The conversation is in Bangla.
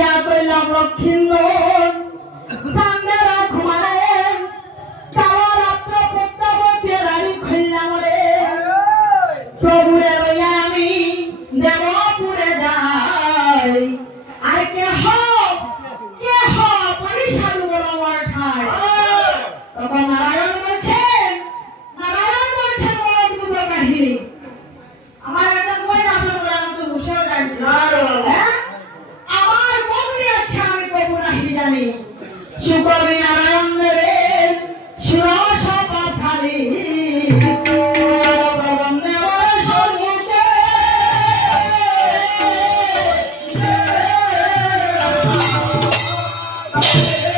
বিয়া করলাম লক্ষিন্দর সামনে 失礼します。